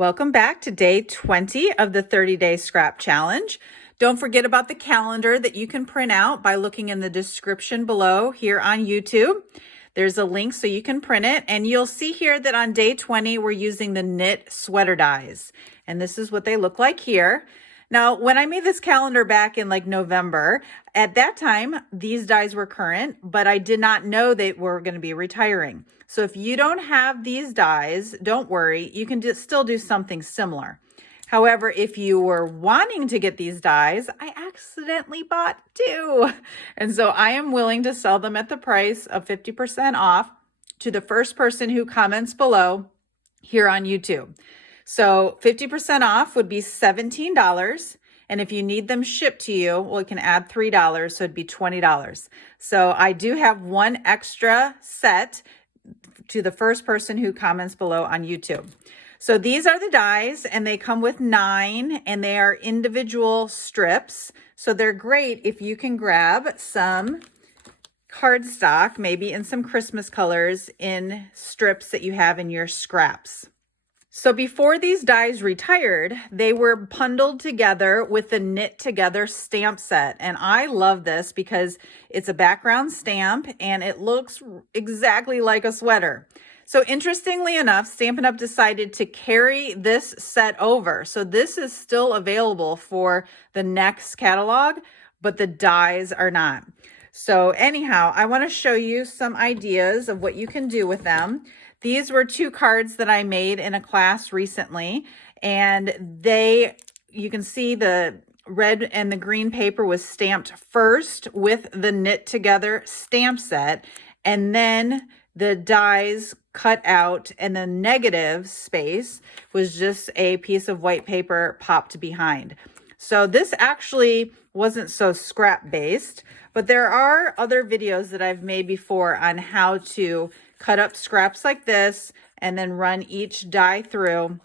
Welcome back to day 20 of the 30-day scrap challenge. Don't forget about the calendar that you can print out by looking in the description below here on YouTube. There's a link so you can print it, and you'll see here that on day 20 we're using the knit sweater dies, and this is what they look like here. Now, when I made this calendar back in like November, at that time, these dies were current, but I did not know they were going to be retiring. So if you don't have these dies, don't worry, you can still do something similar. However, if you were wanting to get these dies, I accidentally bought two. And so I am willing to sell them at the price of 50% off to the first person who comments below here on YouTube. So 50% off would be $17. And if you need them shipped to you, well, you can add $3, so it'd be $20. So I do have one extra set to the first person who comments below on YouTube. So these are the dies, and they come with 9, and they are individual strips. So they're great if you can grab some cardstock, maybe in some Christmas colors, in strips that you have in your scraps. So before these dies retired, they were bundled together with the Knit Together stamp set. And I love this because it's a background stamp and it looks exactly like a sweater. So interestingly enough, Stampin' Up! Decided to carry this set over. So this is still available for the next catalog, but the dies are not. So anyhow, I want to show you some ideas of what you can do with them. These were 2 cards that I made in a class recently, and you can see the red and the green paper was stamped first with the Knit Together stamp set, and then the dies cut out, and the negative space was just a piece of white paper popped behind. So this actually wasn't so scrap based, but there are other videos that I've made before on how to cut up scraps like this and then run each die through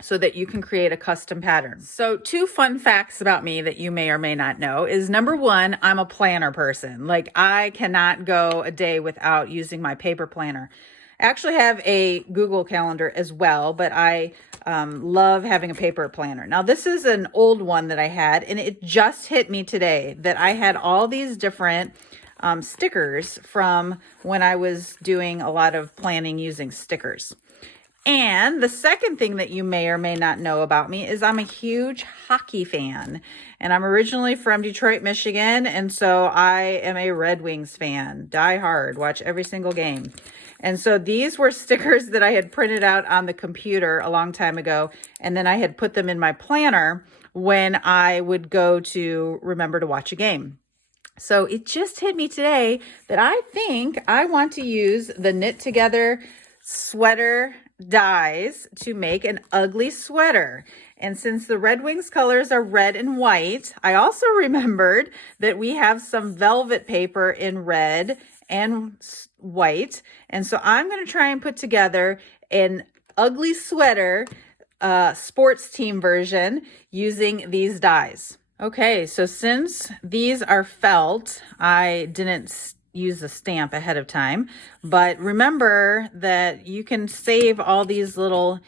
so that you can create a custom pattern. So 2 fun facts about me that you may or may not know is, number 1, I'm a planner person. Like, I cannot go a day without using my paper planner. I actually have a Google Calendar as well, but I love having a paper planner. Now, this is an old one that I had, and it just hit me today that I had all these different stickers from when I was doing a lot of planning using stickers. And the second thing that you may or may not know about me is I'm a huge hockey fan, and I'm originally from Detroit, Michigan, and so I am a Red Wings fan, die hard, watch every single game. And so these were stickers that I had printed out on the computer a long time ago, and then I had put them in my planner when I would go to remember to watch a game. So it just hit me today that I think I want to use the Knit Together sweater dies to make an ugly sweater. And since the Red Wings colors are red and white, I also remembered that we have some velvet paper in red and white. And so I'm going to try and put together an ugly sweater sports team version using these dies. Okay, so since these are felt, I didn't use a stamp ahead of time, but remember that you can save all these little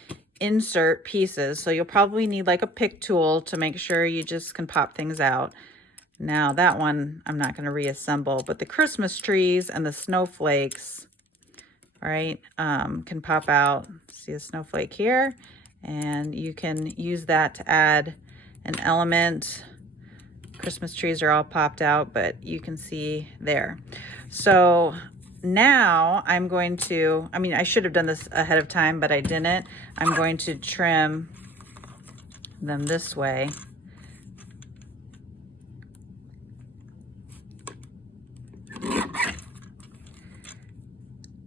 insert pieces. So you'll probably need like a pick tool to make sure you just can pop things out. Now that one, I'm not going to reassemble, but the Christmas trees and the snowflakes, all right, can pop out. See a snowflake here, and you can use that to add an element. Christmas trees are all popped out, but you can see there. So now I'm going to, I should have done this ahead of time, but I didn't. I'm going to trim them this way.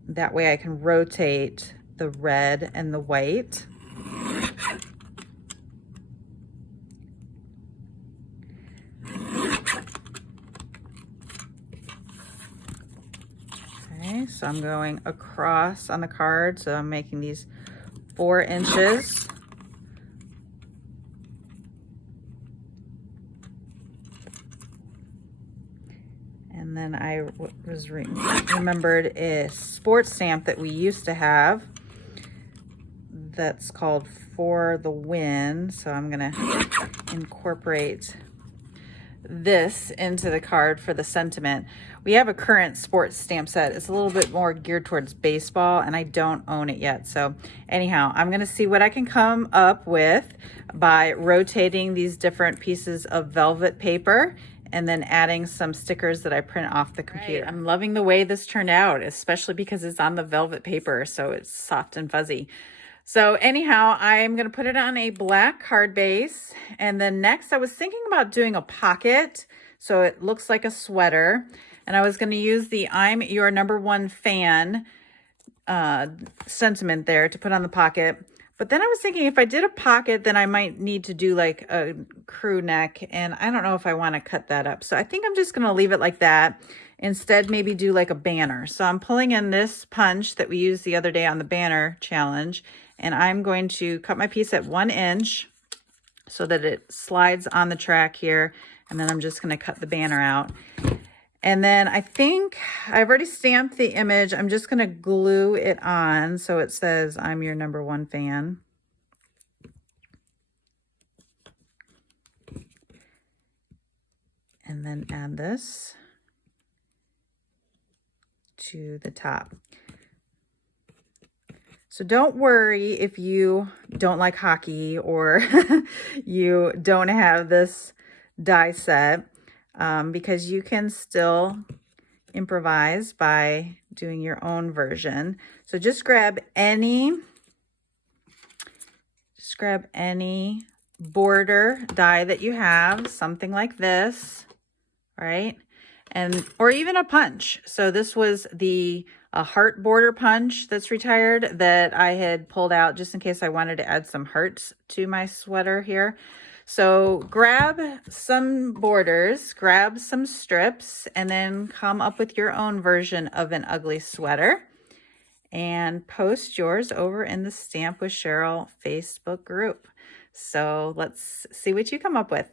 That way I can rotate the red and the white. Okay, so I'm going across on the card, so I'm making these 4 inches. And then I was remembered a sports stamp that we used to have that's called For the Win. So I'm gonna incorporate this into the card for the sentiment. We have a current sports stamp set. It's a little bit more geared towards baseball, and I don't own it yet. So anyhow, I'm gonna see what I can come up with by rotating these different pieces of velvet paper and then adding some stickers that I print off the computer. Right. I'm loving the way this turned out, especially because it's on the velvet paper, so it's soft and fuzzy. So anyhow, I'm going to put it on a black card base. And then next I was thinking about doing a pocket so it looks like a sweater. And I was going to use the I'm Your Number One Fan sentiment there to put on the pocket. But then I was thinking if I did a pocket, then I might need to do like a crew neck. And I don't know if I want to cut that up. So I think I'm just going to leave it like that. Instead, maybe do like a banner. So I'm pulling in this punch that we used the other day on the banner challenge. And I'm going to cut my piece at 1 inch so that it slides on the track here. And then I'm just going to cut the banner out. And then I think I've already stamped the image. I'm just going to glue it on so it says, I'm your number one fan. And then add this to the top. So don't worry if you don't like hockey or you don't have this die set, because you can still improvise by doing your own version. So just grab any border die that you have, something like this, right? And or even a punch. So this was the heart border punch that's retired that I had pulled out just in case I wanted to add some hearts to my sweater here. So grab some borders, grab some strips, and then come up with your own version of an ugly sweater and post yours over in the Stamp with Cheryl Facebook group. So let's see what you come up with.